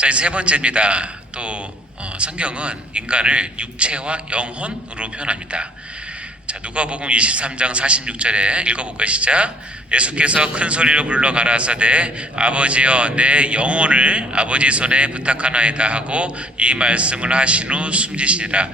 자, 이제 세 번째입니다. 또 성경은 인간을 육체와 영혼으로 표현합니다. 자, 누가복음 23장 46절에 읽어볼까요? 시작. 예수께서 큰 소리로 불러 가라사대 아버지여 내 영혼을 아버지 손에 부탁하나이다 하고 이 말씀을 하신 후 숨지시니라.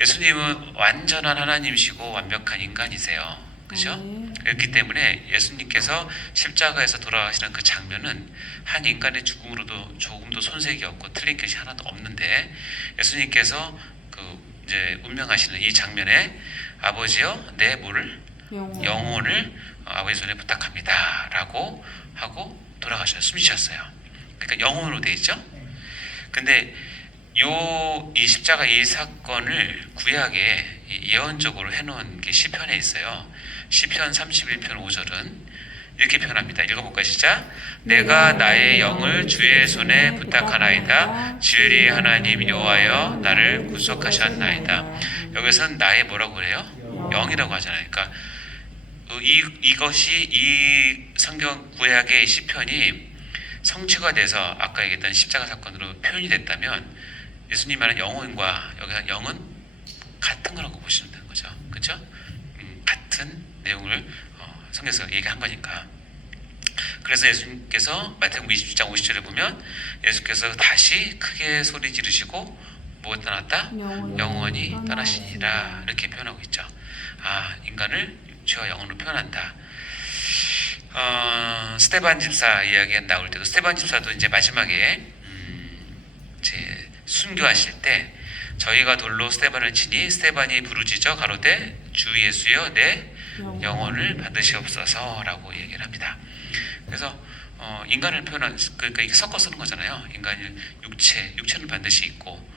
예수님은 완전한 하나님이시고 완벽한 인간이세요. 그렇죠? 그렇기 때문에 예수님께서 십자가에서 돌아가시는 그 장면은 한 인간의 죽음으로도 조금도 손색이 없고 틀린 것이 하나도 없는데, 예수님께서 그 이제 운명하시는 이 장면에 아버지여 내 뭐를 영혼을 아버지 손에 부탁합니다라고 하고 돌아가셔서 숨지셨어요. 그러니까 영혼으로 돼 있죠. 근데 이 십자가 이 사건을 구약에 예언적으로 해놓은 게 시편에 있어요. 시편 31편 5절은 이렇게 표현합니다. 읽어볼까요? 시작. 내가 나의 영을 주의 손에 부탁하나이다. 진리의 하나님 여호와여 나를 구속하셨나이다. 여기서는 나의 뭐라고 그래요? 영이라고 하잖아요. 그러니까 이것이 이 성경 구약의 시편이 성취가 돼서 아까 얘기했던 십자가 사건으로 표현이 됐다면 예수님 말하는 영혼과 여기서 영은 같은 거라고 보시면 되는 거죠. 그렇죠? 같은 내용을 성경에서 얘기한 거니까. 그래서 예수님께서 마태복음 27장 50절에 보면 예수께서 다시 크게 소리 지르시고 뭐가 떠났다? 영원히 떠나시니라 이렇게 표현하고 있죠. 아, 인간을 육체와 영혼으로 표현한다. 스데반 집사 이야기가 나올 때도 스데반 집사도 이제 마지막에 이제 순교하실 때 저희가 돌로 스데반을 치니 스데반이 부르짖어 가로되 주 예수여 내 영혼을 받으시옵소서라고 얘기를 합니다. 그래서 인간을 표현한 그러니까 이게 섞어 쓰는 거잖아요. 인간을 육체는 반드시 있고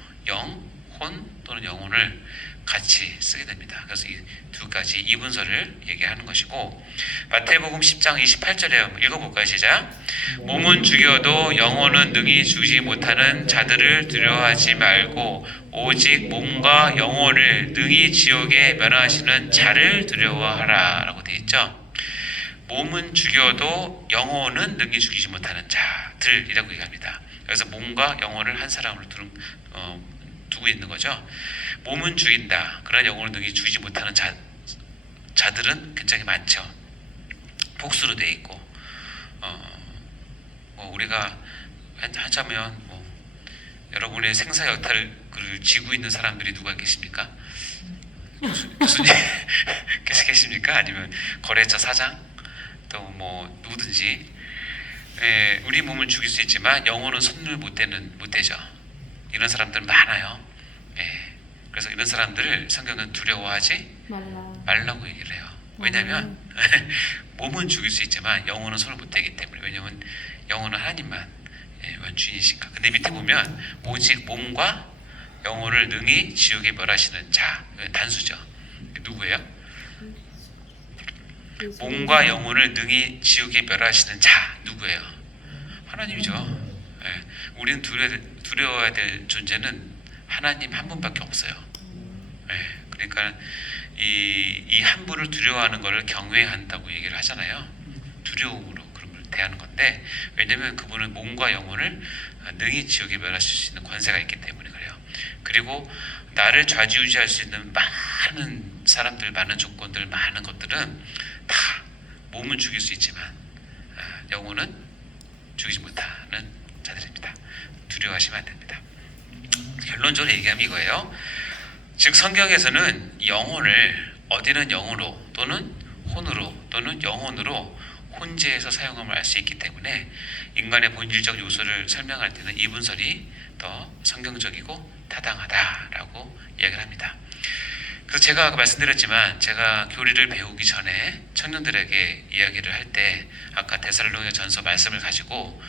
혼 또는 영혼을 같이 쓰게 됩니다. 그래서 이 두 가지 이분서를 얘기하는 것이고, 마태복음 10장 28절에 읽어볼까요? 시작. 몸은 죽여도 영혼은 능히 죽이지 못하는 자들을 두려워하지 말고 오직 몸과 영혼을 능히 지옥에 멸하시는 자를 두려워하라 라고 되어 있죠. 몸은 죽여도 영혼은 능히 죽이지 못하는 자들이라고 얘기합니다. 그래서 몸과 영혼을 한 사람으로 두고 있는 거죠. 몸은 죽인다. 그러나 영혼을 능히 죽이지 못하는 자들은 굉장히 많죠. 복수로 되어 있고, 우리가 하자면 여러분의 생사 역사를 지고 있는 사람들이 누가 계십니까? 교수님 계십니까? 아니면 거래처 사장? 또 뭐 누구든지. 우리 몸을 죽일 수 있지만 영혼은 손을 못 대죠. 이런 사람들 많아요. 그래서 이런 사람들을 성경은 두려워하지 말라고 얘기를 해요. 왜냐하면 몸은 죽일 수 있지만 영혼은 손을 못 대기 때문에. 왜냐하면 영혼은 하나님만 원주인이시니까. 근데 밑에 보면 오직 몸과 영혼을 능히 지옥에 멸하시는 자, 단수죠. 누구예요? 몸과 영혼을 능히 지옥에 멸하시는 자 누구예요? 하나님이죠. 우리는 두려워해야 될 존재는 하나님 한 분밖에 없어요. 그러니까 이 한 분을 두려워하는 것을 경외한다고 얘기를 하잖아요. 두려움으로 그런 걸 대하는 건데, 왜냐하면 그분은 몸과 영혼을 능히 지옥에 멸하실 수 있는 권세가 있기 때문에 그래요. 그리고 나를 좌지우지할 수 있는 많은 사람들, 많은 조건들, 많은 것들은 다 몸은 죽일 수 있지만 영혼은 죽이지 못하는 자들입니다. 두려워하시면 안 됩니다. 결론적으로 얘기하면 이거예요. 즉 성경에서는 영혼을 어디는 영으로 또는 혼으로 또는 영혼으로 혼재해서 사용함을 알 수 있기 때문에 인간의 본질적 요소를 설명할 때는 이분설이 더 성경적이고 타당하다라고 이야기를 합니다. 그래서 제가 아까 말씀드렸지만 제가 교리를 배우기 전에 청년들에게 이야기를 할 때 아까 데살로니가 전서 말씀을 가지고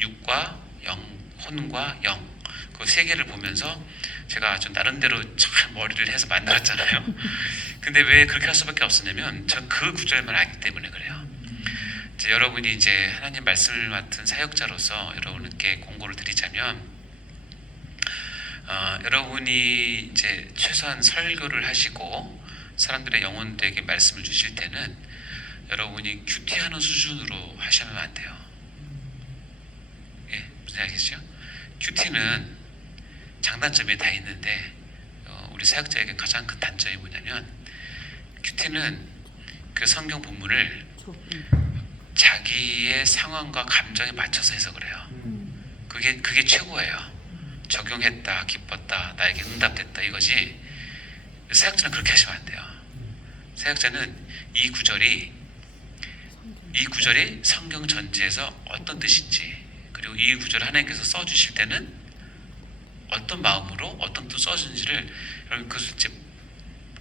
육과 영, 혼과 영 그 세 개를 보면서 제가 좀 나름대로 참 머리를 해서 만들었잖아요. 근데 왜 그렇게 할 수밖에 없었냐면 전 그 구절만 알기 때문에 그래요. 이제 여러분이 이제 하나님 말씀을 맡은 사역자로서 여러분께 공고를 드리자면, 여러분이 이제 최소한 설교를 하시고 사람들의 영혼들에게 말씀을 주실 때는 여러분이 큐티하는 수준으로 하시면 안 돼요. 무슨 얘기죠? 큐티는 장단점이 다 있는데 우리 사역자에게 가장 큰 단점이 뭐냐면 큐티는 그 성경 본문을 자기의 상황과 감정에 맞춰서 해석을 해요. 그게 최고예요. 적용했다, 기뻤다, 나에게 응답됐다 이거지. 사역자는 그렇게 하시면 안 돼요. 사역자는 이 구절이 성경 전체에서 어떤 뜻인지, 그리고 이 구절을 하나님께서 써주실 때는 어떤 마음으로 어떤 뜻 써주는지를 여러분 그것을 이제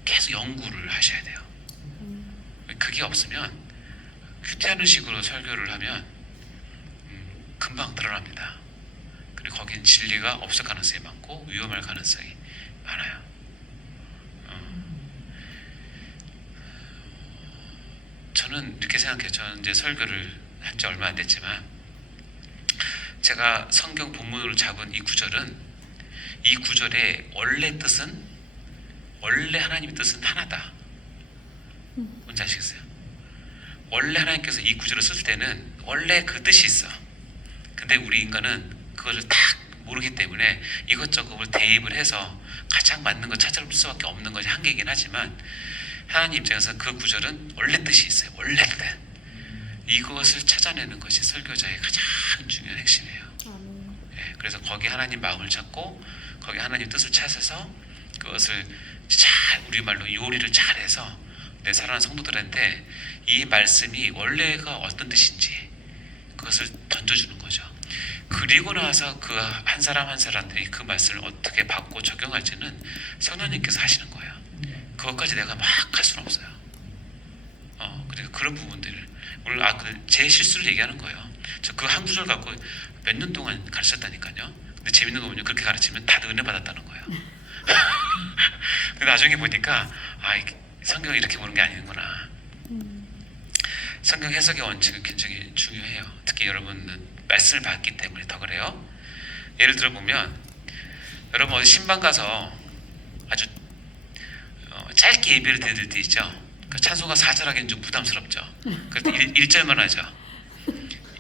계속 연구를 하셔야 돼요. 그게 없으면 큐티하는 식으로 설교를 하면 금방 드러납니다. 그리고 거긴 진리가 없을 가능성이 많고 위험할 가능성이 많아요. 저는 이렇게 생각해요. 저는 이제 설교를 한 지 얼마 안 됐지만 제가 성경 본문으로 잡은 이 구절은, 이 구절의 원래 하나님의 뜻은 하나다. 뭔지 아시겠어요? 원래 하나님께서 이 구절을 쓸 때는 원래 그 뜻이 있어. 근데 우리 인간은 그거를 딱 모르기 때문에 이것저것을 대입을 해서 가장 맞는 거 찾아볼 수밖에 없는 것이 한계이긴 하지만, 하나님 입장에서 그 구절은 원래 뜻이 있어요. 원래 뜻. 이것을 찾아내는 것이 설교자의 가장 중요한 핵심이에요. 예, 그래서 거기 하나님 마음을 찾고 거기 하나님 뜻을 찾아서 그것을 잘 우리말로 요리를 잘해서 내 사랑하는 성도들한테 이 말씀이 원래가 어떤 뜻인지 그것을 던져주는 거죠. 그리고 나서 그 한 사람 한 사람들이 그 말씀을 어떻게 받고 적용할지는 성령님께서 하시는 거예요. 그것까지 내가 막 할 수는 없어요. 그러니까 그런 부분들을 오늘 제 실수를 얘기하는 거예요. 저 그 한 구절 갖고 몇 년 동안 가르쳤다니까요. 근데 재밌는 거 보면 그렇게 가르치면 다들 은혜 받았다는 거예요. 근데 나중에 보니까 성경이 이렇게 보는 게 아니구나. 성경 해석의 원칙은 굉장히 중요해요. 특히 여러분은 말씀을 받기 때문에 더 그래요. 예를 들어 보면 여러분 어디 신방 가서 아주 짧게 예배를 드릴 때 있죠. 그 찬송가 4절하기는 좀 부담스럽죠. 그래서 1절만 하죠.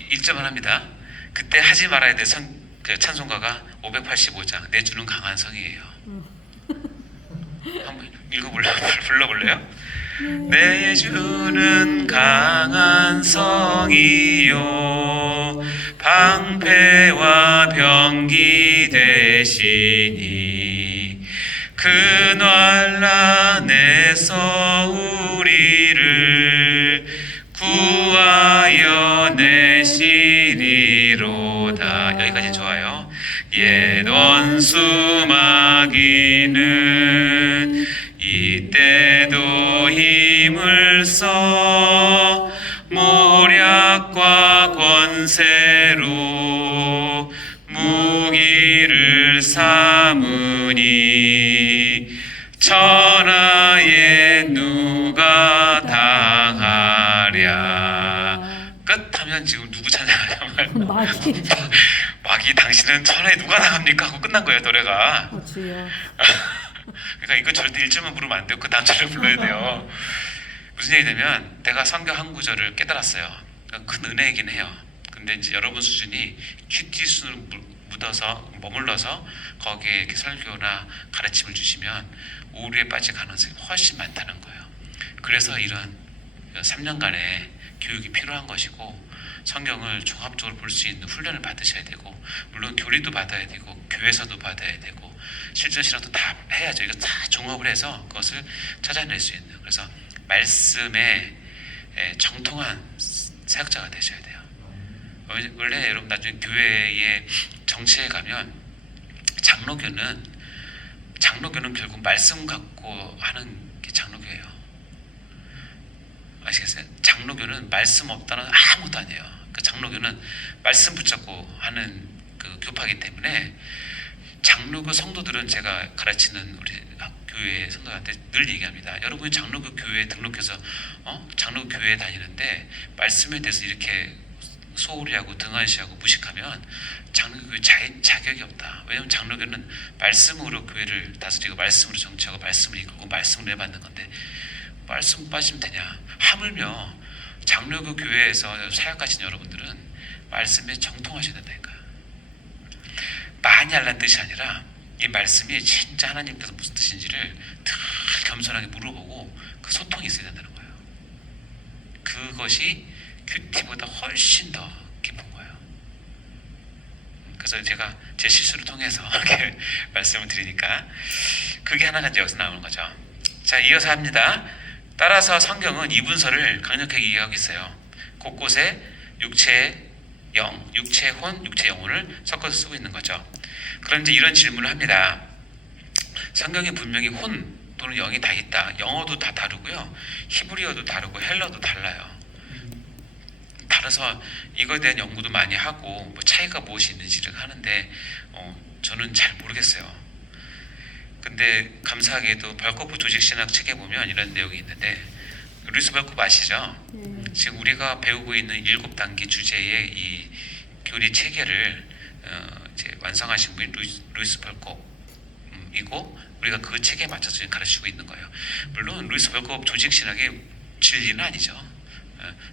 1절만 합니다. 그때 하지 말아야 될 그 찬송가가 585장 내 주는 강한 성이에요. 한번 불러볼래요? 내 주는 강한 성이요 방패와 병기 되시니 그 난란에서 우리를 구하여 내시리로다. 여기까지 좋아요. 옛 원수 마귀는 이때도 힘을 써 모략과 권세로 무기를 삼으니 천하에 누가 당하랴. 끝 하면 지금 누구 찬양하냐면 마귀 당신은 천하에 누가 당합니까? 하고 끝난 거예요 노래가. 주여. 그러니까 이거 절대 1절만 부르면 안 돼요. 그 다음 절을 불러야 돼요. 무슨 얘기 되면 내가 성경 한 구절을 깨달았어요. 그러니까 큰 은혜이긴 해요. 근데 이제 여러분 수준이 큐티 수준을 머물러서 거기에 이렇게 설교나 가르침을 주시면 오류에 빠질 가능성이 훨씬 많다는 거예요. 그래서 이런 3년간의 교육이 필요한 것이고 성경을 종합적으로 볼 수 있는 훈련을 받으셔야 되고, 물론 교리도 받아야 되고 교회에서도 받아야 되고 실전 신앙도 다 해야죠. 이거 다 종합을 해서 그것을 찾아낼 수 있는, 그래서 말씀에 정통한 사역자가 되셔야 돼요. 원래 여러분 나중에 교회의 정치에 가면 장로교는 결국 말씀 갖고 하는 게 장로교예요. 아시겠어요? 장로교는 말씀 없다는 아무것도 아니에요. 그러니까 장로교는 말씀 붙잡고 하는 그 교파이기 때문에 장로교 성도들은 제가 가르치는 우리 교회 성도한테 늘 얘기합니다. 여러분이 장로교 교회에 등록해서 장로교 교회에 다니는데 말씀에 대해서 이렇게 소홀히 하고 등한시하고 무식하면 장로교에 자격이 없다. 왜냐하면 장로교는 말씀으로 교회를 다스리고 말씀으로 정치하고 말씀을 이끌고 말씀을 내받는 건데 말씀 빠지면 되냐. 하물며 장로교 교회에서 사역하시는 여러분들은 말씀에 정통하셔야 된다니까요. 많이 알란 뜻이 아니라 이 말씀이 진짜 하나님께서 무슨 뜻인지를 늘 겸손하게 물어보고 그 소통이 있어야 된다는 거예요. 그것이 큐티보다 훨씬 더 깊은 거예요. 그래서 제가 제 실수를 통해서 이렇게 말씀을 드리니까 그게 하나가 이제 여기서 나오는 거죠. 자, 이어서 합니다. 따라서 성경은 이분서를 강력하게 이해하고 있어요. 곳곳에 육체의 영, 육체의 혼, 육체의 영혼을 섞어서 쓰고 있는 거죠. 그럼 이제 이런 질문을 합니다. 성경에 분명히 혼 또는 영이 다 있다. 영어도 다 다르고요. 히브리어도 다르고 헬러도 달라요. 달라서 이거에 대한 연구도 많이 하고 뭐 차이가 무엇이 있는지를 하는데 저는 잘 모르겠어요. 근데 감사하게도 벌코프 조직신학 책에 보면 이런 내용이 있는데 루이스 벌코프 아시죠? 지금 우리가 배우고 있는 7단계 주제의 이 교리 체계를 이제 완성하신 분이 루이스 벌코프이고 우리가 그 체계에 맞춰서 지금 가르치고 있는 거예요. 물론 루이스 벌코프 조직신학의 진리는 아니죠.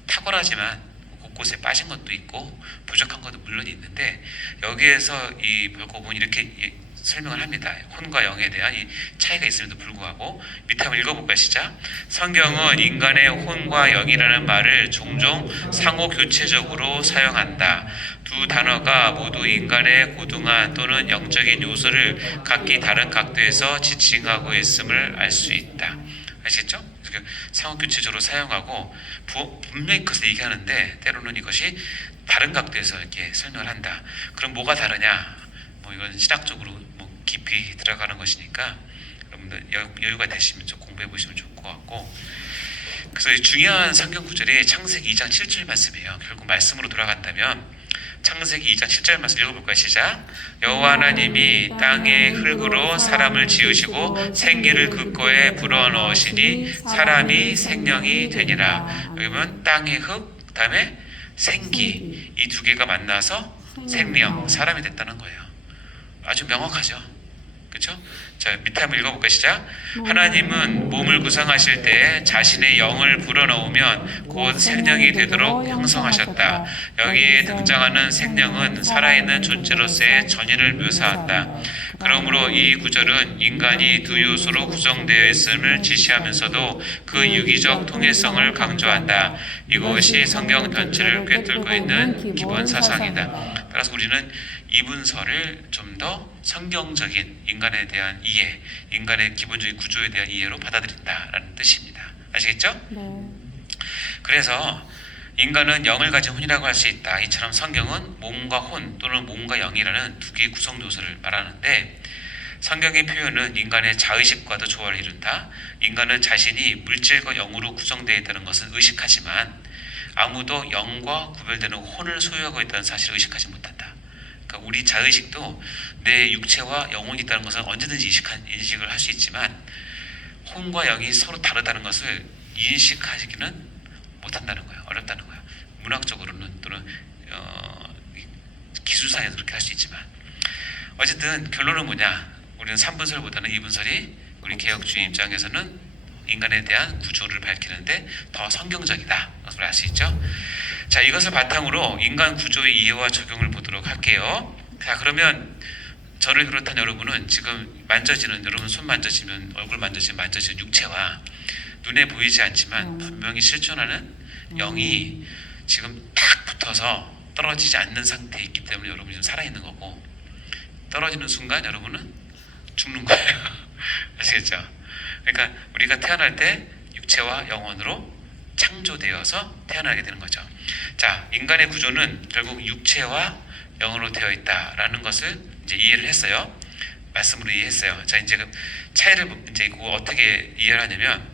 탁월하지만 곳곳에 빠진 것도 있고 부족한 것도 물론 있는데 여기에서 이 벌코프는 이렇게 설명을 합니다. 혼과 영에 대한 이 차이가 있음에도 불구하고 밑에 한번 읽어볼까요? 시작. 성경은 인간의 혼과 영이라는 말을 종종 상호 교체적으로 사용한다. 두 단어가 모두 인간의 고등한 또는 영적인 요소를 각기 다른 각도에서 지칭하고 있음을 알 수 있다. 아시겠죠? 상호 교체적으로 사용하고 분명히 그것을 얘기하는데 때로는 이것이 다른 각도에서 이렇게 설명을 한다. 그럼 뭐가 다르냐? 뭐 이건 신학적으로 뭐 깊이 들어가는 것이니까 여러분들 여유가 되시면 좀 공부해 보시면 좋을 것 같고, 그래서 중요한 성경 구절이 창세기 2장 7절 말씀이에요. 결국 말씀으로 돌아간다면 창세기 2장 7절 말씀 읽어볼까요? 시작. 여호와 하나님이 땅의 흙으로 사람을 지으시고 생기를 그 코에 불어넣으시니 사람이 생명이 되니라. 여기 보면 땅의 흙, 그 다음에 생기, 이 두 개가 만나서 생명, 사람이 됐다는 거예요. 아주 명확하죠. 그렇죠? 자, 밑에 한번 읽어볼까요? 시작. 하나님은 몸을 구성하실 때 자신의 영을 불어넣으면 곧 생명이 되도록 형성하셨다. 여기에 등장하는 생명은 살아있는 존재로서의 전인을 묘사한다. 그러므로 이 구절은 인간이 두 요소로 구성되어 있음을 지시하면서도 그 유기적 통일성을 강조한다. 이것이 성경 전체를 꿰뚫고 있는 기본 사상이다. 따라서 우리는 이분서를 좀 더 성경적인 인간에 대한 이해, 인간의 기본적인 구조에 대한 이해로 받아들인다라는 뜻입니다. 아시겠죠? 네. 그래서 인간은 영을 가진 혼이라고 할 수 있다. 이처럼 성경은 몸과 혼 또는 몸과 영이라는 두 개의 구성 요소를 말하는데 성경의 표현은 인간의 자의식과도 조화를 이룬다. 인간은 자신이 물질과 영으로 구성되어 있다는 것은 의식하지만 아무도 영과 구별되는 혼을 소유하고 있다는 사실을 의식하지 못한다. 그러니까 우리 자의식도 내 육체와 영혼이 있다는 것은 언제든지 인식을 할 수 있지만 혼과 영이 서로 다르다는 것을 인식하기는 못한다는 거예요. 어렵다는 거예요. 문학적으로는 또는 기술상에서 그렇게 할 수 있지만 어쨌든 결론은 뭐냐? 우리는 3분설보다는 2분설이 우리 개혁주의 입장에서는 인간에 대한 구조를 밝히는데 더 성경적이다. 그것을 알 수 있죠. 자, 이것을 바탕으로 인간 구조의 이해와 적용을 보도록 할게요. 자, 그러면 저를 비롯한 여러분은 지금 만져지는, 여러분 손 만져지면, 얼굴 만져지면 육체와 눈에 보이지 않지만 분명히 실존하는 영이 지금 딱 붙어서 떨어지지 않는 상태에 있기 때문에 여러분이 지금 살아있는 거고, 떨어지는 순간 여러분은 죽는 거예요. 아시겠죠? 그러니까 우리가 태어날 때 육체와 영혼으로 창조되어서 태어나게 되는 거죠. 자, 인간의 구조는 결국 육체와 영으로 되어 있다라는 것을 이제 이해를 했어요. 말씀으로 이해했어요. 자, 이제 그 차이를 이제 어떻게 이해를 하냐면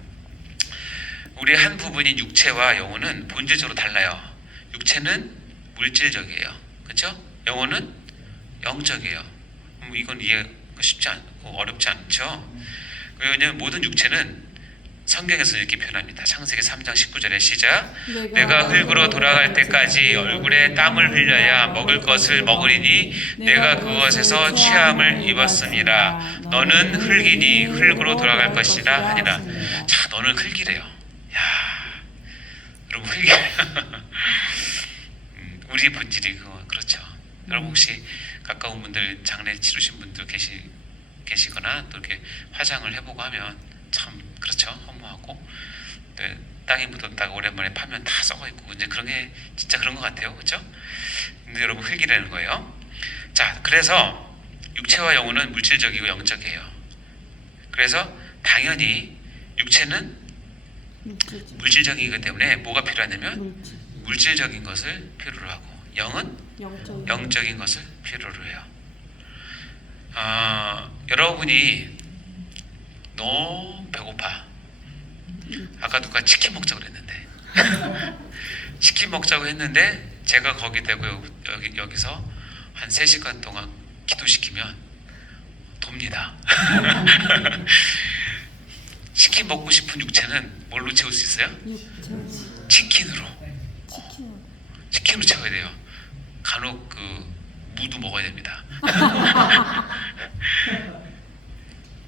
우리 한 부분인 육체와 영혼은 본질적으로 달라요. 육체는 물질적이에요. 그렇죠? 영혼은 영적이에요. 이건 이해가 쉽지 않고 어렵지 않죠. 왜냐하면 모든 육체는 성경에서 이렇게 표현합니다. 창세기 3장 19절에 시작. 내가 흙으로 돌아갈 때까지 얼굴에 땀을 흘려야 먹을 것을 먹으리니 내가 그것에서 취함을 입었음이라. 너는 흙이니 흙으로 돌아갈 것이라 하니라. 자, 너는 흙이래요. 야, 여러분 흙이래요. 우리의 본질이 그렇죠. 여러분 혹시 가까운 분들 장례 치르신 분들 계시거나 또 이렇게 화장을 해보고 하면 참 그렇죠. 허무하고 네, 땅에 묻었다가 오랜만에 파면 다 썩어 있고 이제 그런 게 진짜 그런 것 같아요. 그렇죠? 근데 여러분 흙이라는 거예요. 자, 그래서 육체와 영혼은 물질적이고 영적이에요. 그래서 당연히 육체는 물질적이기 때문에 뭐가 필요하냐면 물질적인 것을 필요로 하고 영은 영적인 것을 필요로 해요. 여러분이 너무 배고파. 아까 누가 치킨 먹자고 그랬는데 치킨 먹자고 했는데 제가 거기 대고 여기서 한 3시간 동안 기도시키면 돕니다. 치킨 먹고 싶은 육체는 뭘로 채울 수 있어요? 치킨으로. 치킨으로 채워야 돼요. 간혹 그 무도 먹어야 됩니다.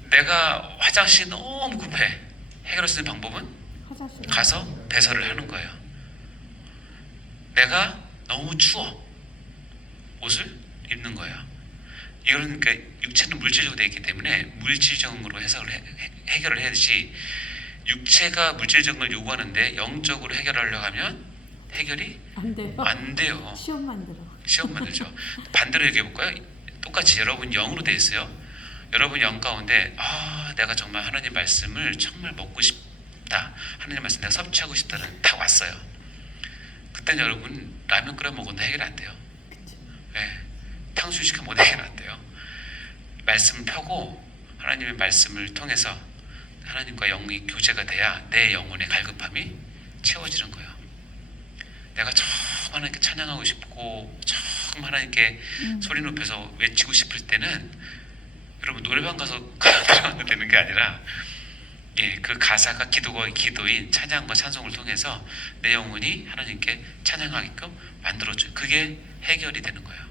내가 화장실이 너무 급해. 해결할 수 있는 방법은 가서 배설을 하는 거예요. 내가 너무 추워. 옷을 입는 거예요. 이거는 그러니까 육체는 물질적으로 되어 있기 때문에 물질적으로 해결을 해야지 육체가 물질적인 걸 요구하는데 영적으로 해결하려고 하면 해결이 안 돼요. 시험 만들죠. 반대로 얘기해 볼까요? 똑같이 여러분 영으로 되어 있어요. 여러분 영 가운데 내가 정말 하나님 말씀을 정말 먹고 싶다. 하나님 말씀 내가 섭취하고 싶다는 다 왔어요. 그때는 여러분 라면 끓여 먹어도 해결 안 돼요. 네, 탕수육 시켜 먹어도 해결 안 돼요. 말씀을 펴고 하나님의 말씀을 통해서 하나님과 영이 교제가 돼야 내 영혼의 갈급함이 채워지는 거예요. 내가 처음 하나님께 찬양하고 싶고 처음 하나님께 소리 높여서 외치고 싶을 때는 여러분 노래방 가서 들어가면 되는 게 아니라 그 가사가 기도인 찬양과 찬송을 통해서 내 영혼이 하나님께 찬양하게끔 만들어줘요. 그게 해결이 되는 거예요.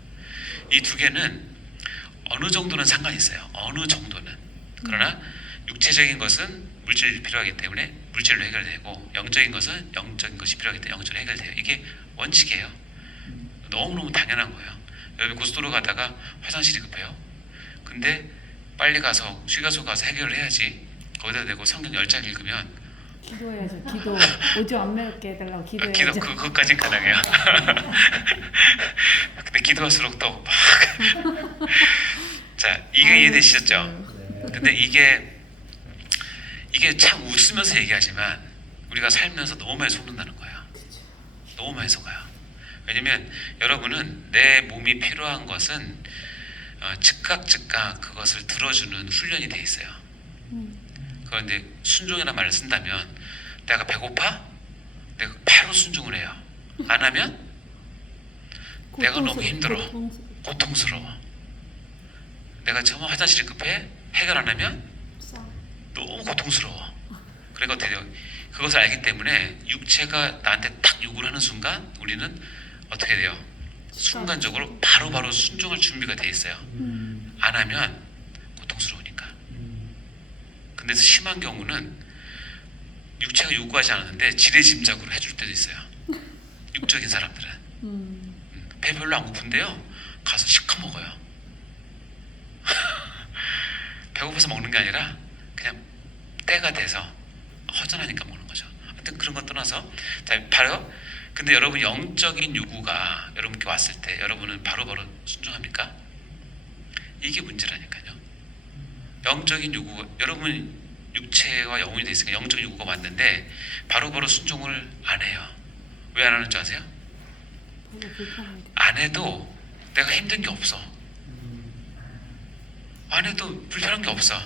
이 두 개는 어느 정도는 상관이 있어요. 어느 정도는. 그러나 육체적인 것은 물질이 필요하기 때문에 물질로 해결되고 영적인 것은 영적인 것이 필요하기 때문에 영적으로 해결돼요. 이게 원칙이에요. 너무너무 당연한 거예요. 여러분 고속도로 가다가 화장실이 급해요. 근데 빨리 가서 휴게소 가서 해결을 해야지. 거기다 대고 성경 10장 읽으면 기도해야죠. 기도. 오줌 안 맵게 해달라고 기도해야죠. 그것까진 가능해요. 근데 기도할수록 또 막 자, 이게 이해되시죠? 근데 이게 참 웃으면서 얘기하지만 우리가 살면서 너무 많이 속는다는 거예요. 너무 많이 속아요. 왜냐면 여러분은 내 몸이 필요한 것은 즉각 그것을 들어주는 훈련이 돼 있어요. 그런데 순종이라는 말을 쓴다면 내가 배고파? 내가 바로 순종을 해요. 안 하면 내가 너무 힘들어. 고통스러워. 내가 정말 화장실이 급해? 해결 안 하면 너무 고통스러워. 그러니까 어떻게 돼요? 그것을 알기 때문에 육체가 나한테 딱 요구를 하는 순간 우리는 어떻게 돼요? 순간적으로 바로 순종할 준비가 돼 있어요. 안 하면 고통스러우니까. 근데 심한 경우는 육체가 요구하지 않았는데 지레짐작으로 해줄 때도 있어요. 육적인 사람들은 배 별로 안 고픈데요 가서 실컷 먹어요. 배고파서 먹는 게 아니라 그냥 때가 돼서 허전하니까 먹는 거죠. 하여튼 그런 거 떠나서 바로 근데 여러분 영적인 요구가 여러분께 왔을 때 여러분은 바로바로 순종합니까? 이게 문제라니까요. 영적인 요구, 여러분 육체와 영혼이 돼 있으니까 영적인 요구가 왔는데 바로바로 순종을 안 해요. 왜 안 하는 줄 아세요? 안 해도 내가 힘든 게 없어. 안 해도 불편한 게 없어.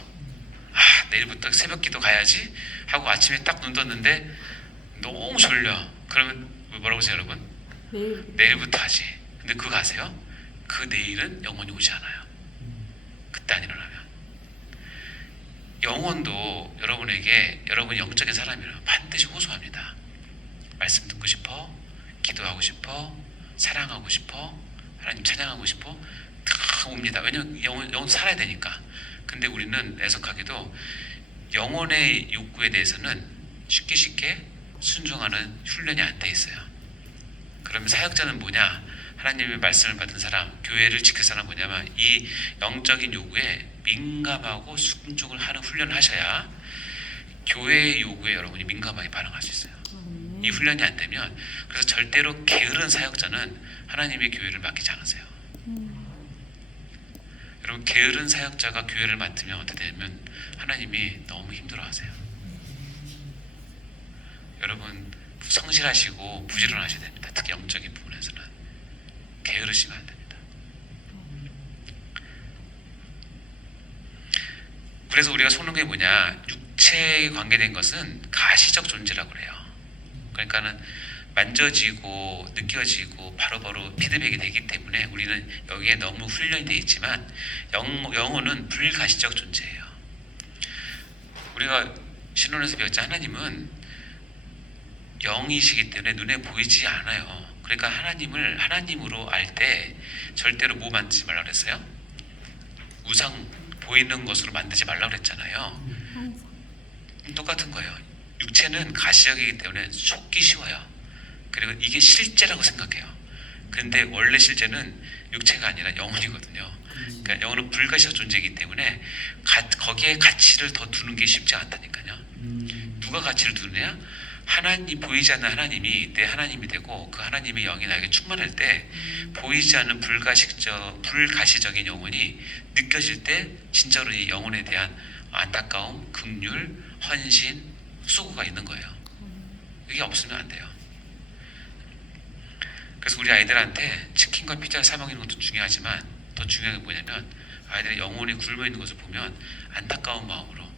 내일부터 새벽 기도 가야지 하고 아침에 딱 눈 떴는데 너무 졸려. 그러면 뭐라고 하세요 여러분? 내일부터 하지. 근데 그거 아세요? 그 내일은 영원히 오지 않아요. 그때 안 일어나면. 영혼도 여러분에게 여러분이 영적인 사람이라면 반드시 호소합니다. 말씀 듣고 싶어? 기도하고 싶어? 사랑하고 싶어? 하나님 찬양하고 싶어? 다 옵니다. 왜냐면 영혼 살아야 되니까. 근데 우리는 애석하게도 영혼의 욕구에 대해서는 쉽게 순종하는 훈련이 안 돼 있어요. 그러면 사역자는 뭐냐? 하나님의 말씀을 받은 사람, 교회를 지킬 사람 뭐냐면 이 영적인 요구에 민감하고 순종을 하는 훈련을 하셔야 교회의 요구에 여러분이 민감하게 반응할 수 있어요. 이 훈련이 안 되면, 그래서 절대로 게으른 사역자는 하나님의 교회를 맡기지 않으세요. 여러분, 게으른 사역자가 교회를 맡으면 어떻게 되냐면 하나님이 너무 힘들어하세요. 여러분, 성실하시고 부지런하셔야 됩니다. 특히 영적인 부분에서는 게으르시면 안 됩니다. 그래서 우리가 속는 게 뭐냐, 육체에 관계된 것은 가시적 존재라고 그래요. 그러니까는 만져지고 느껴지고 바로바로 피드백이 되기 때문에 우리는 여기에 너무 훈련이 되어 있지만 영혼은 불가시적 존재예요. 우리가 신론에서 배웠자 하나님은 영이시기 때문에 눈에 보이지 않아요. 그러니까 하나님을 하나님으로 알 때 절대로 뭐 만지지 말라 그랬어요? 우상, 보이는 것으로 만들지 말라 그랬잖아요. 똑같은 거예요. 육체는 가시적이기 때문에 속기 쉬워요. 그리고 이게 실제라고 생각해요. 근데 원래 실제는 육체가 아니라 영혼이거든요. 그러니까 영혼은 불가시적 존재이기 때문에 거기에 가치를 더 두는 게 쉽지 않다니까요. 누가 가치를 두느냐? 하나님, 보이지 않는 하나님이 내 하나님이 되고 그 하나님의 영이 나에게 충만할 때 보이지 않는 불가시적인 영혼이 느껴질 때 진짜로 이 영혼에 대한 안타까움, 긍휼, 헌신, 수고가 있는 거예요. 이게 없으면 안 돼요. 그래서 우리 아이들한테 치킨과 피자 사 먹이는 것도 중요하지만 더 중요한 게 뭐냐면 아이들의 영혼이 굶어 있는 것을 보면 안타까운 마음으로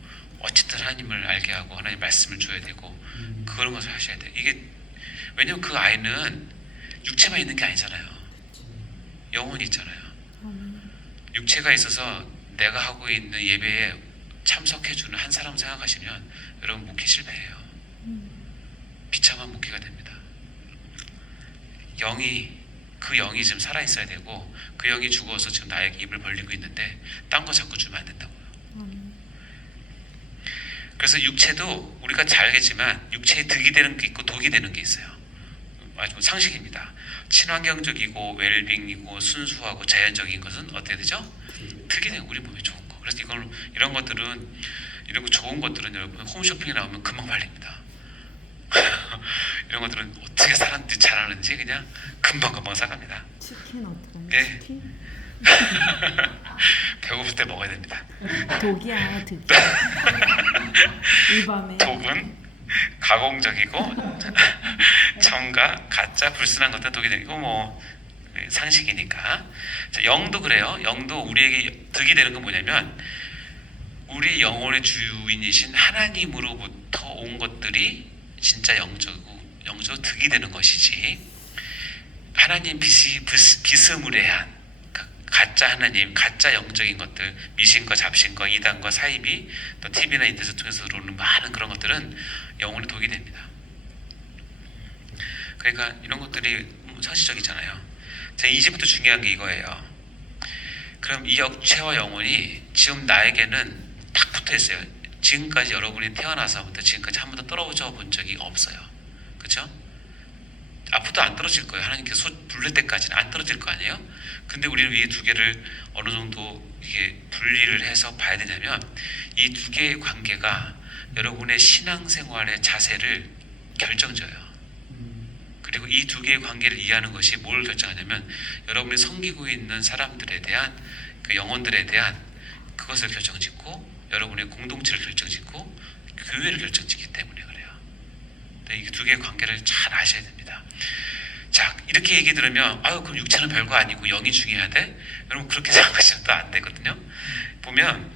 어쨌든 하나님을 알게 하고 하나님 말씀을 줘야 되고 그런 것을 하셔야 돼요. 이게 왜냐면 그 아이는 육체만 있는 게 아니잖아요. 영혼이 있잖아요. 육체가 있어서 내가 하고 있는 예배에 참석해주는 한 사람 생각하시면 여러분 목회 실패해요. 비참한 목회가 됩니다. 그 영이 지금 살아있어야 되고 그 영이 죽어서 지금 나에게 입을 벌리고 있는데 딴 거 자꾸 주면 안 된다고요. 그래서 육체도 우리가 잘 알겠지만 육체에 득이 되는 게 있고 독이 되는 게 있어요. 아주 상식입니다. 친환경적이고 웰빙이고 순수하고 자연적인 것은 어떻게 되죠? 득이 되고 우리 몸에 좋은 거. 그래서 이런 것들은 이런 거 좋은 것들은 여러분 홈쇼핑에 나오면 금방 팔립니다. 이런 것들은 어떻게 사람들이 잘하는지 그냥 금방 사갑니다. 치킨 어떻게 하냐? 네. 치킨? 배고플 때 먹어야 됩니다. 독이야, 득. 이 밤에. 독은 가공적이고 첨가, 가짜, 불순한 것들은 독이 되고 뭐 상식이니까. 자, 영도 그래요. 영도 우리에게 득이 되는 건 뭐냐면 우리 영혼의 주인이신 하나님으로부터 온 것들이 진짜 영적으로 득이 되는 것이지 하나님 비스무리한 가짜 하나님, 가짜 영적인 것들, 미신과 잡신과 이단과 사이비, 또 TV나 인터넷을 통해서 들어오는 많은 그런 것들은 영혼에 독이 됩니다. 그러니까 이런 것들이 상식적이잖아요. 자, 이제부터 중요한 게 이거예요. 그럼 이 육체와 영혼이 지금 나에게는 딱 붙어 있어요. 지금까지 여러분이 태어나서부터 지금까지 한 번도 떨어져 본 적이 없어요. 그렇죠? 앞으로도 안 떨어질 거예요. 하나님께서 부를 때까지는 안 떨어질 거 아니에요? 근데 우리는 이 두 개를 어느 정도 이게 분리를 해서 봐야 되냐면 이 두 개의 관계가 여러분의 신앙생활의 자세를 결정져요. 그리고 이 두 개의 관계를 이해하는 것이 뭘 결정하냐면 여러분이 섬기고 있는 사람들에 대한 그 영혼들에 대한 그것을 결정짓고 여러분의 공동체를 결정짓고 교회를 결정짓기 때문에 그래요. 이 두 개의 관계를 잘 아셔야 됩니다. 자, 이렇게 얘기 들으면 그럼 육체는 별거 아니고 영이 중요해야 돼? 여러분 그렇게 생각하셔도 안 되거든요. 보면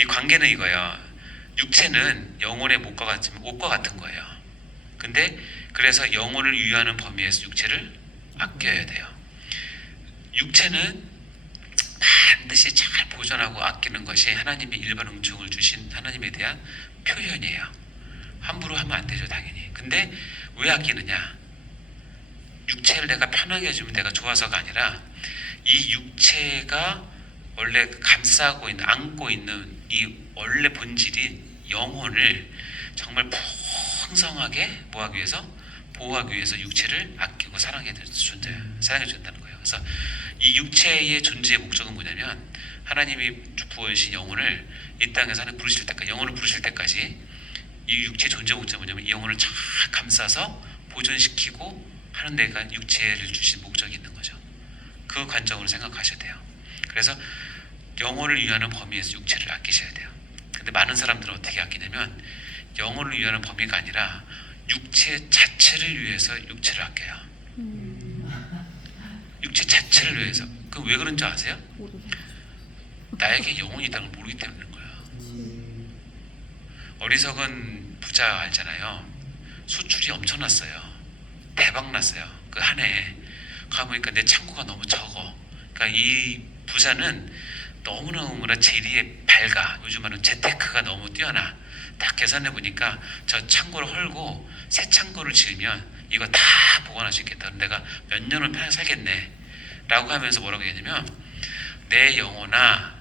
이 관계는 이거예요. 육체는 영혼의 목과 같은 거예요. 근데 그래서 영혼을 유의하는 범위에서 육체를 아껴야 돼요. 육체는 반드시 잘 보존하고 아끼는 것이 하나님의 일반 은총을 주신 하나님에 대한 표현이에요. 함부로 하면 안 되죠, 당연히. 근데 왜 아끼느냐? 육체를 내가 편하게 해주면 내가 좋아서가 아니라 이 육체가 원래 감싸고 있는, 안고 있는 이 원래 본질인 영혼을 정말 풍성하게 뭐하기 위해서? 보호하기 위해서 육체를 아끼고 사랑해야 된다는 거예요. 그래서 이 육체의 존재의 목적은 뭐냐면 하나님이 부어주신 영혼을 이 땅에서 하나님 부르실 때까지, 영혼을 부르실 때까지 이 육체의 존재 목적은 뭐냐면 이 영혼을 잘 감싸서 보존시키고 하는 데가 육체를 주신 목적이 있는 거죠. 그 관점으로 생각하셔야 돼요. 그래서 영혼을 위하는 범위에서 육체를 아끼셔야 돼요. 근데 많은 사람들은 어떻게 아끼냐면 영혼을 위하는 범위가 아니라 육체 자체를 위해서 육체를 아껴요. 육체 자체를 위해서. 그 왜 그런지 아세요? 나에게 영혼이 있다는 걸 모르기 때문인 거예요. 어리석은 부자 알잖아요. 수출이 엄청났어요. 대박 났어요. 그 한 해에. 가보니까 내 창고가 너무 적어. 그러니까 이 부자는 너무너무나 재리에 밝아. 요즘 말은 재테크가 너무 뛰어나. 딱 계산해 보니까 저 창고를 헐고 새 창고를 지으면 이거 다 보관할 수 있겠다. 내가 몇 년을 편하게 살겠네. 라고 하면서 뭐라고 얘기하냐면 내 영혼아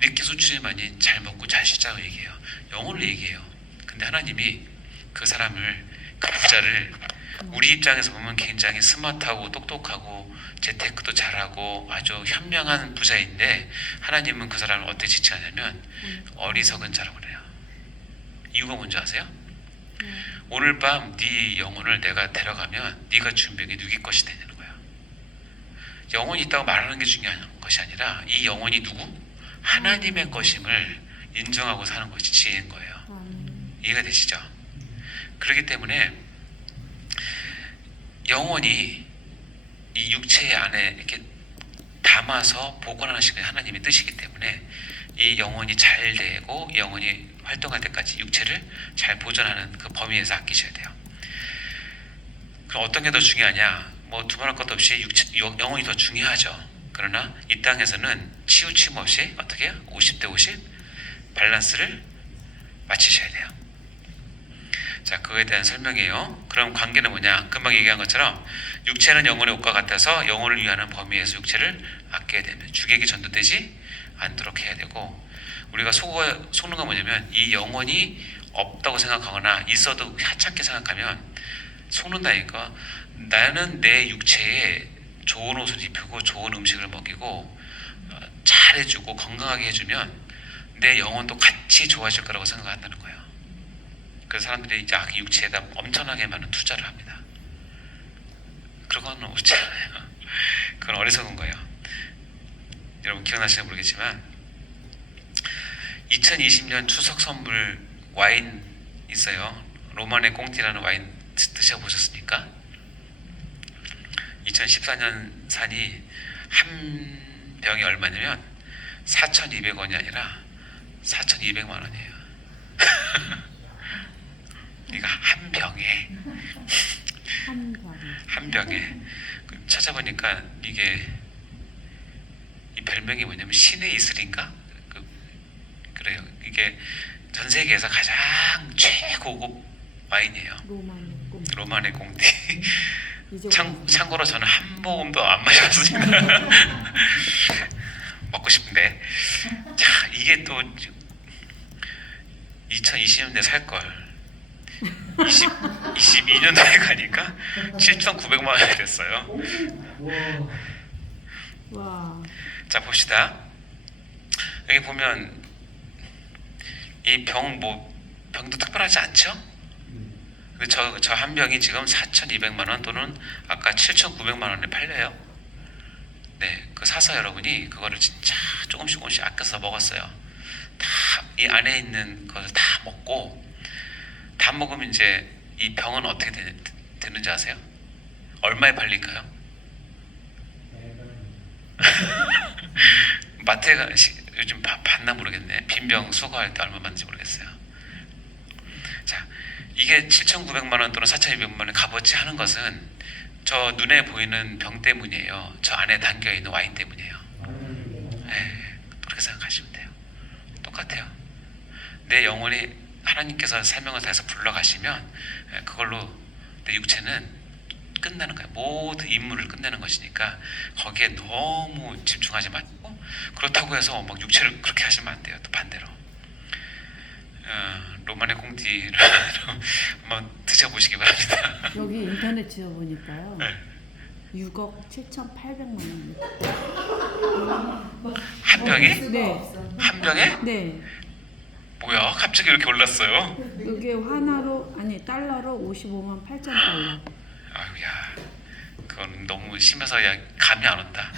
늦게 수출이만이 잘 먹고 잘 쉬자고 얘기해요. 영혼을 얘기해요. 근데 하나님이 그 사람을, 그 부자를 우리 입장에서 보면 굉장히 스마트하고 똑똑하고 재테크도 잘하고 아주 현명한 부자인데 하나님은 그 사람을 어떻게 지칭하냐면 어리석은 자라고 그래요. 이유가 뭔지 아세요? 오늘 밤 네 영혼을 내가 데려가면 네가 준비한 게 누구 것이 되는 거예요. 영혼이 있다고 말하는 게 중요한 것이 아니라 이 영혼이 누구? 하나님의 것임을 인정하고 사는 것이 지혜인 거예요. 이해가 되시죠? 그렇기 때문에 영혼이 이 육체 안에 이렇게 담아서 보관하시는 게 하나님의 뜻이기 때문에 이 영혼이 잘 되고 이 영혼이 활동할 때까지 육체를 잘 보존하는 그 범위에서 아끼셔야 돼요. 그럼 어떤 게 더 중요하냐? 뭐 두말할 것도 없이 영혼이 더 중요하죠. 그러나 이 땅에서는 치우침 없이 어떻게 해요? 50대 50 밸런스를 맞추셔야 돼요. 자, 그거에 대한 설명이에요. 그럼 관계는 뭐냐? 금방 얘기한 것처럼 육체는 영혼의 옷과 같아서 영혼을 위하는 범위에서 육체를 아껴야 되면 주객이 전도되지 않도록 해야 되고, 우리가 속는 건 뭐냐면 이 영혼이 없다고 생각하거나 있어도 하찮게 생각하면 속는다니까. 나는 내 육체에 좋은 옷을 입히고 좋은 음식을 먹이고 잘해주고 건강하게 해주면 내 영혼도 같이 좋아질 거라고 생각한다는 거예요. 그래서 사람들이 이제 육체에다 엄청나게 많은 투자를 합니다. 그런 건 없지 않아요. 그건 어리석은 거예요. 여러분 기억나시는지 모르겠지만 2020년 추석 선물 와인 있어요. 로마네 꽁티라는 와인 드셔보셨습니까? 2014년 산이 한 병이 얼마냐면 4,200원이 아니라 4,200만 원이에요. 그러니까 한 병에 한 병에 찾아보니까 이게 이 별명이 뭐냐면 신의 이슬인가? 그래요. 이게 전 세계에서 가장 최고급 와인이에요. 로마네 꽁티. 참고로 저는 한 모금도 안 마셨습니다. 먹고 싶은데. 자, 이게 또 2020년대 살 걸. 22년도에 가니까 7,900만 원이 됐어요. 와. 자, 봅시다. 여기 보면 이 병도 특별하지 않죠? 근데 저 한 병이 지금 4,200만 원 또는 아까 7,900만 원에 팔려요. 네, 그 사서 여러분이 그거를 진짜 조금씩 아껴서 먹었어요. 다 이 안에 있는 것을 다 먹고, 다 먹으면 이제 이 병은 어떻게 되는지 아세요? 얼마에 팔릴까요? 마트에 요즘 봤나 모르겠네. 빈병 수거할 때 얼마 받는지 모르겠어요. 자, 이게 7,900만 원 또는 4,200만 원의 값어치 하는 것은 저 눈에 보이는 병 때문이에요. 저 안에 담겨있는 와인 때문이에요. 네, 그렇게 생각하시면 돼요. 똑같아요. 내 영혼이 하나님께서 사명을 다해서 불러가시면 그걸로 내 육체는 끝나는 거예요. 모든 임무를 끝내는 것이니까 거기에 너무 집중하지 마시고, 그렇다고 해서 막 육체를 그렇게 하시면 안 돼요. 또 반대로 로마네 꽁티를 한번 드셔보시기 바랍니다. 여기 인터넷 지어보니까요. 네. 6억 7,800만 원입니다. 한 병에? 네, 한 병에? 네. 뭐야? 갑자기 이렇게 올랐어요? 이게 달러로 55만 8천 달러. 아유야, 그건 너무 심해서 야 감이 안 온다.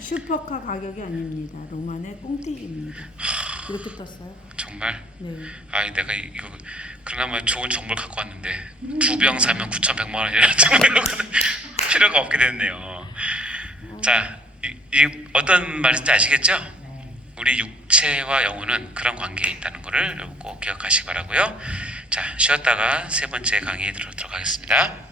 슈퍼카 가격이 아닙니다. 로만의 꽁틱입니다. 이렇게 떴어요? 정말? 네. 아, 내가 이거 그나마 좋은 정보를 갖고 왔는데 2병 사면 9,100만 원이라 정말 이거는 필요가 없게 됐네요. 자, 이 어떤 말인지 아시겠죠? 우리 육체와 영혼은 그런 관계에 있다는 것을 꼭 기억하시기 바라고요. 자, 쉬었다가 세 번째 강의 들어가겠습니다.